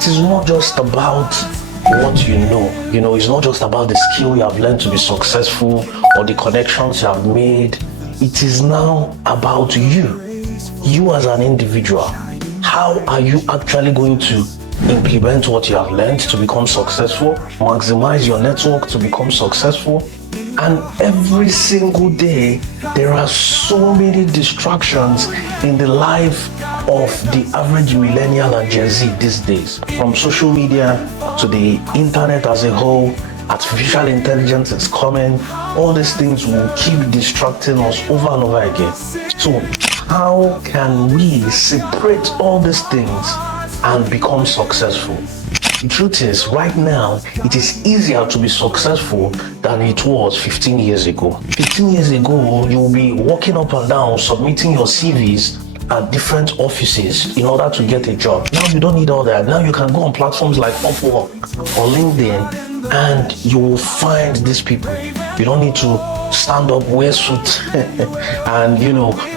it is not just about what you know. You know, it's not just about the skill you have learned to be successful or the connections you have made. It is now about you as an individual. How are you actually going to implement what you have learned to become successful, maximize your network to become successful? And every single day, there are so many distractions in the life of the average millennial and Gen Z these days. From social media to the internet as a whole, artificial intelligence is coming. All these things will keep distracting us over and over again. So how can we separate all these things and become successful? The truth is, right now, it is easier to be successful than it was 15 years ago. 15 years ago, you'll be walking up and down, submitting your CVs at different offices in order to get a job. Now you don't need all that. Now you can go on platforms like Upwork or LinkedIn and you will find these people. You don't need to stand up, wear suit and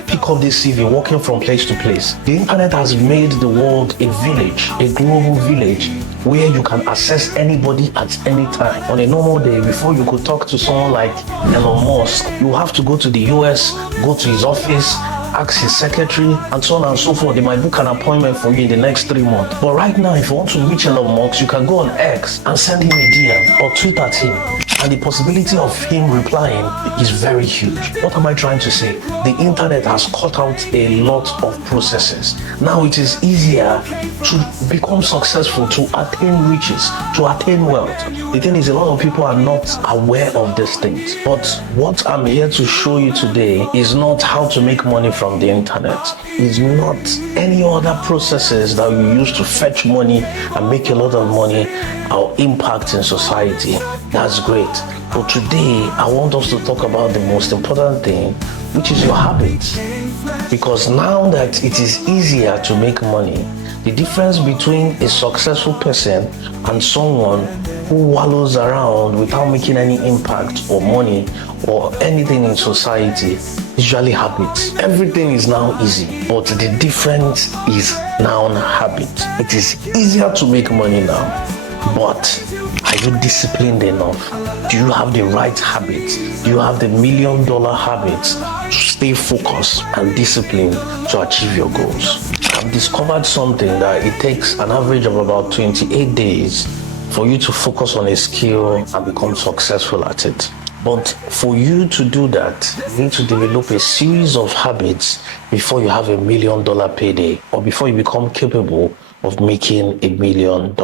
pick up this CV walking from place to place. The internet has made the world a village, a global village where you can access anybody at any time. On a normal day, before you could talk to someone like Elon Musk, you have to go to the US, go to his office, ask his secretary, and so on and so forth. They might book an appointment for you in the next 3 months. But right now, if you want to reach Elon Musk, you can go on X and send him a DM or tweet at him. And the possibility of him replying is very huge. What am I trying to say? The internet has cut out a lot of processes. Now it is easier to become successful, to attain riches, to attain wealth. The thing is, a lot of people are not aware of these things. But what I'm here to show you today is not how to make money from the internet. It's not any other processes that you use to fetch money and make a lot of money or impact in society. That's great. But today, I want us to talk about the most important thing, which is your habits. Because now that it is easier to make money, the difference between a successful person and someone who wallows around without making any impact or money or anything in society is usually habits. Everything is now easy, but the difference is now habit. It is easier to make money now, but are you disciplined enough? Do you have the right habits? Do you have the $1 million habits to stay focused and disciplined to achieve your goals? I've discovered something that it takes an average of about 28 days for you to focus on a skill and become successful at it. But for you to do that, you need to develop a series of habits before you have $1 million payday or before you become capable of making $1 million.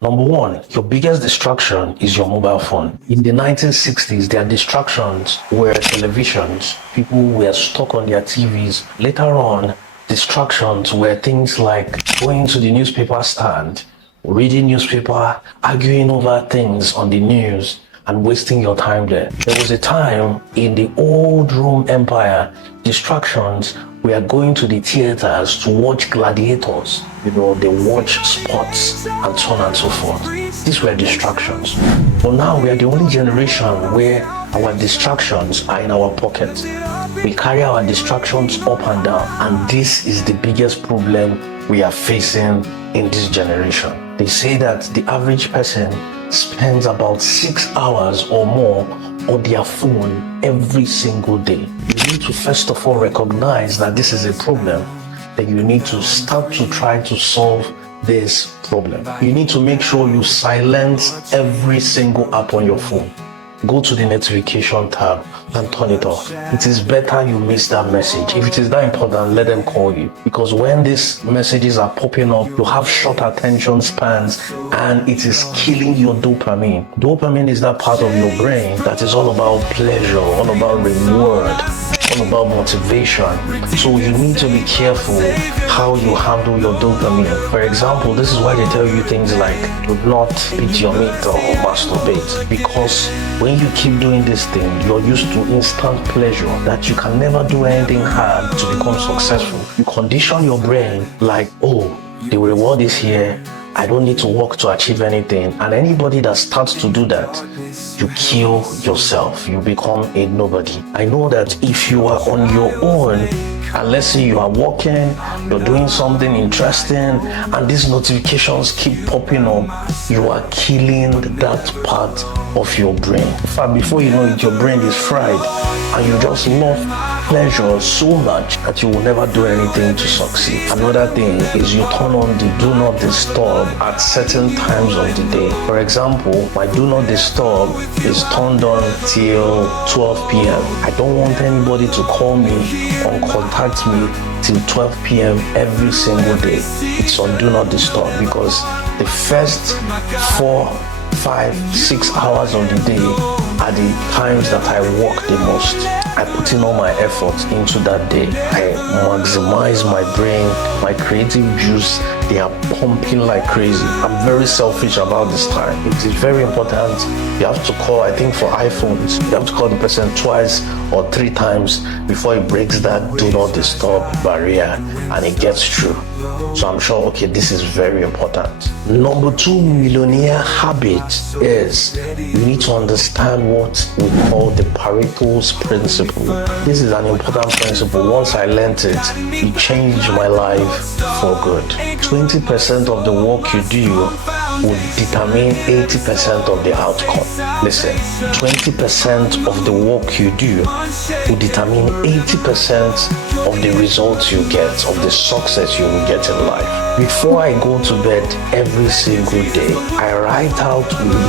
Number one, your biggest distraction is your mobile phone. In the 1960s, their distractions were televisions. People were stuck on their TVs. Later on, distractions were things like going to the newspaper stand, reading newspaper, arguing over things on the news, and wasting your time there. There was a time in the old Rome Empire, distractions were going to the theaters to watch gladiators. They watch sports and so on and so forth. These were distractions. But now we are the only generation where our distractions are in our pocket. We carry our distractions up and down, and this is the biggest problem we are facing in this generation. They say that the average person spends about 6 hours or more on their phone every single day. You need to first of all recognize that this is a problem. Then you need to start to try to solve this problem. You need to make sure you silence every single app on your phone. Go to the notification tab and turn it off. It is better you miss that message. If it is that important, let them call you. Because when these messages are popping up, you have short attention spans and it is killing your dopamine. Dopamine is that part of your brain that is all about pleasure, all about reward, all about motivation. So you need to be careful how you handle your dopamine. For example, this is why they tell you things like do not beat your mate or masturbate, because when you keep doing this thing, you're used to instant pleasure that you can never do anything hard to become successful. You condition your brain like, oh, the reward is here, I don't need to work to achieve anything. And anybody that starts to do that, you kill yourself. You become a nobody. I know that if you are on your own, And let's say you are working, you're doing something interesting, and these notifications keep popping up, you are killing that part of your brain. In fact, before you know it, your brain is fried, and you just love pleasure so much that you will never do anything to succeed. Another thing is you turn on the do not disturb at certain times of the day. For example, my do not disturb is turned on till 12 p.m. I don't want anybody to call me or contact me till 12 p.m. every single day. It's on do not disturb because the first 4, 5, 6 hours of the day are the times that I work the most. I put in all my effort into that day. I maximize my brain, my creative juice. They are pumping like crazy. I'm very selfish about this time. It is very important. You have to call, I think for iPhones, you have to call the person twice or 3 times before it breaks that do not disturb barrier and it gets through. So I'm sure, okay, this is very important. Number 2 millionaire habit is you need to understand what we call the Pareto's principle. This is an important principle. Once I learned it changed my life for good. 20% of the work you do would determine 80% of the outcome. Listen, 20% of the work you do will determine 80% of the results you get, of the success you will get in life. Before I go to bed every single day, I write out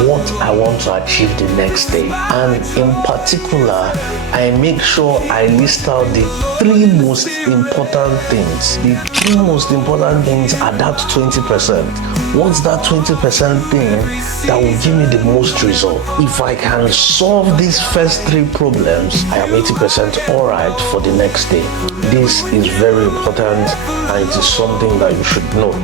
what I want to achieve the next day. And in particular, I make sure I list out the 3 most important things. The 3 most important things are that 20%. What's that 20% thing that will give me the most result? If I can solve these first 3 problems, I am 80% alright for the next day. This is very important and it is something that you should note.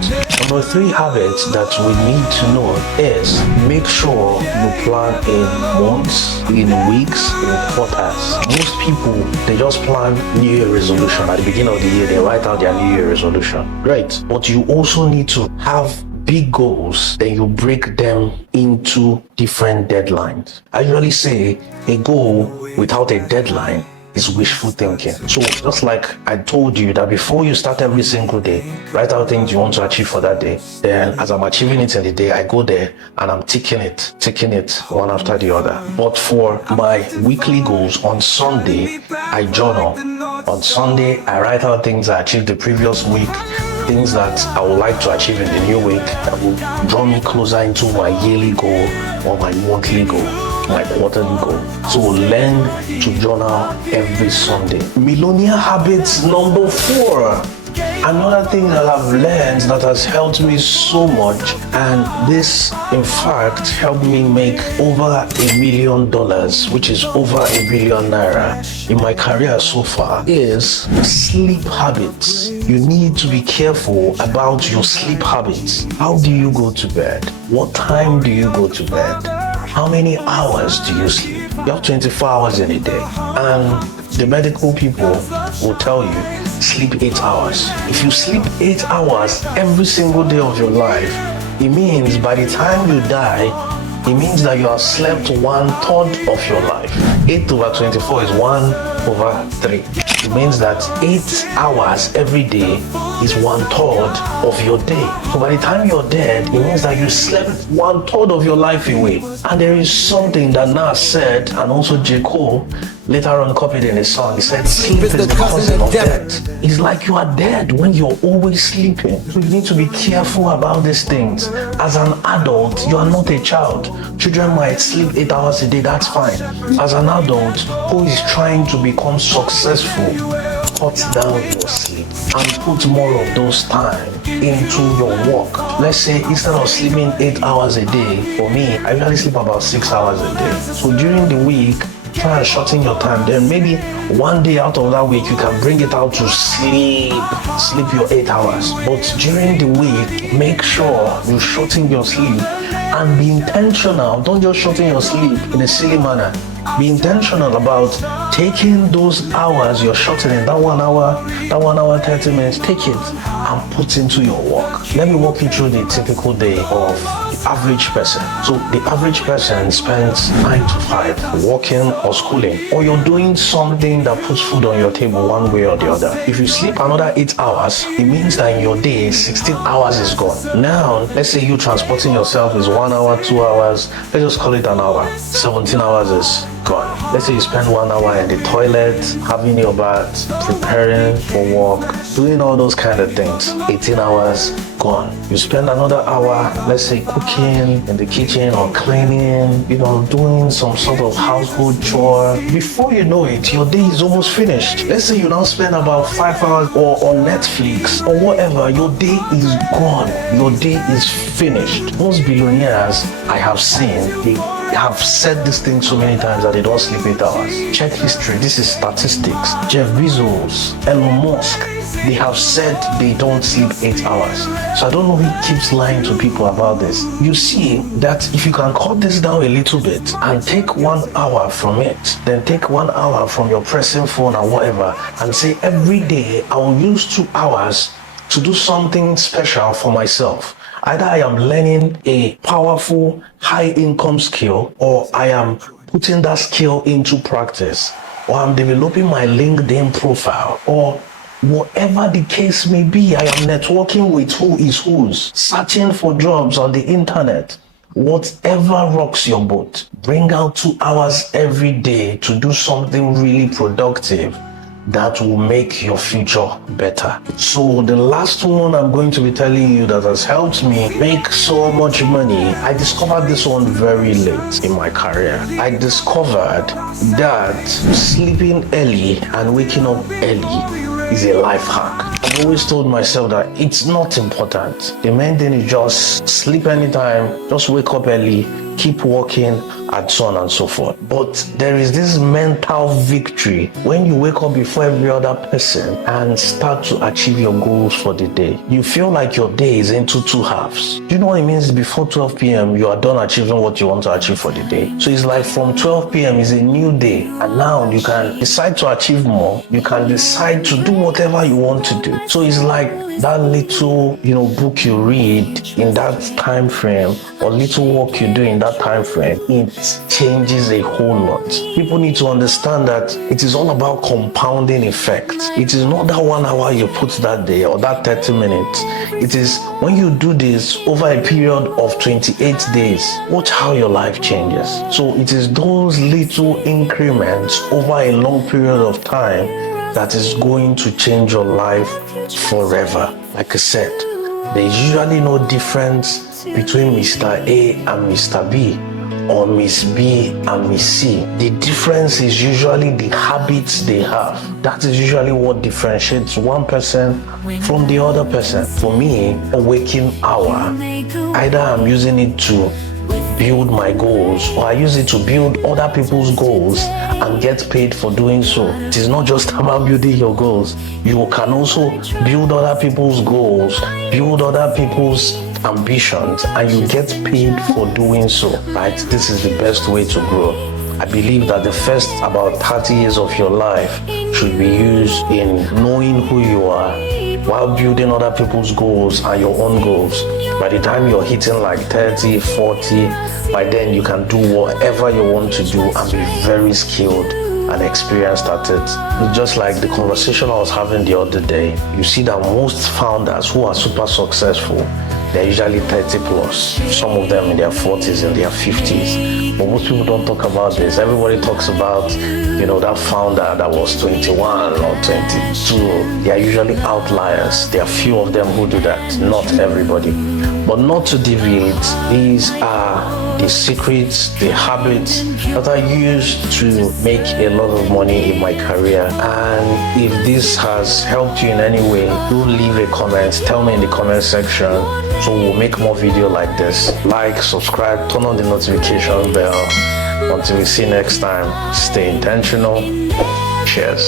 Number 3 habits that we need to know is make sure you plan in months, in weeks, in quarters. Most people, they just plan New Year resolution. At the beginning of the year, they write out their New Year resolution. Great. But you also need to have big goals, then you break them into different deadlines. I usually say a goal without a deadline is wishful thinking. So just like I told you that before you start every single day, write out things you want to achieve for that day. Then as I'm achieving it in the day, I go there and I'm ticking it one after the other. But for my weekly goals on Sunday, I journal. On Sunday, I write out things I achieved the previous week, things that I would like to achieve in the new week that will draw me closer into my yearly goal or my monthly goal, my quarterly goal. So learn to journal every Sunday. Millionaire habits number 4. Another thing that I've learned that has helped me so much, and this in fact helped me make over $1 million, which is over ₦1 billion in my career so far, is sleep habits. You need to be careful about your sleep habits. How do you go to bed? What time do you go to bed? How many hours do you sleep? You have 24 hours in a day, and the medical people will tell you sleep 8 hours. If you sleep 8 hours every single day of your life, it means by the time you die, it means that you have slept 1/3 of your life. 8 over 24 is 1/3. It means that 8 hours every day is 1/3 of your day. So by the time you're dead, it means that you slept 1/3 of your life away. And there is something that Nas said, and also J. Cole later on copied in his song. He said, sleep is the cousin of death. It's like you are dead when you're always sleeping. So you need to be careful about these things. As an adult, you are not a child. Children might sleep 8 hours a day, that's fine. As an adult who is trying to become successful, cut down your sleep and put more of those time into your work. Let's say instead of sleeping 8 hours a day, for me, I usually sleep about 6 hours a day. So during the week, try and shorten your time. Then maybe one day out of that week, you can bring it out to sleep your 8 hours. But during the week, make sure you shorten your sleep and be intentional. Don't just shorten your sleep in a silly manner. Be intentional about taking those hours you're shortening, that 1 hour, 30 minutes, take it and put into your work. Let me walk you through the typical day of a average person. So the average person spends 9 to 5 working or schooling, or you're doing something that puts food on your table one way or the other. If you sleep another 8 hours, it means that in your day, 16 hours is gone. Now, let's say you transporting yourself is 1 hour, 2 hours, let's just call it an hour. 17 hours is gone. Let's say you spend 1 hour in the toilet, having your bath, preparing for work, doing all those kind of things. 18 hours gone. You spend another hour, let's say cooking in the kitchen or cleaning, doing some sort of household chore. Before you know it, your day is almost finished. Let's say you now spend about 5 hours or on Netflix or whatever, your day is gone. Your day is finished. Most billionaires I have seen, they have said this thing so many times that they don't sleep 8 hours. Check history. This is statistics. Jeff Bezos, Elon Musk, they have said they don't sleep 8 hours. So I don't know who keeps lying to people about this. You see that if you can cut this down a little bit and take 1 hour from it, then take 1 hour from your pressing phone or whatever, and say every day I will use 2 hours to do something special for myself. Either I am learning a powerful, high-income skill, or I am putting that skill into practice, or I'm developing my LinkedIn profile, or whatever the case may be. I am networking with who is whose, searching for jobs on the internet. Whatever rocks your boat, bring out 2 hours every day to do something really productive that will make your future better. So the last one I'm going to be telling you that has helped me make so much money, I discovered this one very late in my career. I discovered that sleeping early and waking up early is a life hack. I've always told myself that it's not important. The main thing is just sleep anytime, just wake up early, keep working, and so on and so forth. But there is this mental victory when you wake up before every other person and start to achieve your goals for the day. You feel like your day is into 2 halves. Do you know what it means? Before 12 p.m., you are done achieving what you want to achieve for the day. So it's like from 12 p.m. is a new day. And now you can decide to achieve more. You can decide to do whatever you want to do. So it's like that little, book you read in that time frame, or little work you do in that time frame, it changes a whole lot. People need to understand that it is all about compounding effect. It is not that 1 hour you put that day or that 30 minutes. It is when you do this over a period of 28 days, watch how your life changes. So it is those little increments over a long period of time that is going to change your life forever. Like I said, there is usually no difference between Mr. A and Mr. B, or Miss B and Miss C. The difference is usually the habits they have. That is usually what differentiates one person from the other person. For me, a waking hour, either I'm using it to build my goals, or I use it to build other people's goals and get paid for doing so. It is not just about building your goals. You can also build other people's goals, build other people's ambitions, and you get paid for doing so, right? This is the best way to grow. I believe that the first about 30 years of your life should be used in knowing who you are while building other people's goals and your own goals. By the time you're hitting like 30, 40, by then you can do whatever you want to do and be very skilled and experienced at it. It's just like the conversation I was having the other day. You see that most founders who are super successful, they're usually 30 plus. Some of them in their 40s and their 50s. But most people don't talk about this. Everybody talks about, that founder that was 21 or 22. They are usually outliers. There are few of them who do that, not everybody. But not to deviate, these are the secrets, the habits that I used to make a lot of money in my career. And if this has helped you in any way, do leave a comment. Tell me in the comment section, so we'll make more videos like this. Like, subscribe, turn on the notification bell. Until we see you next time, stay intentional. Cheers.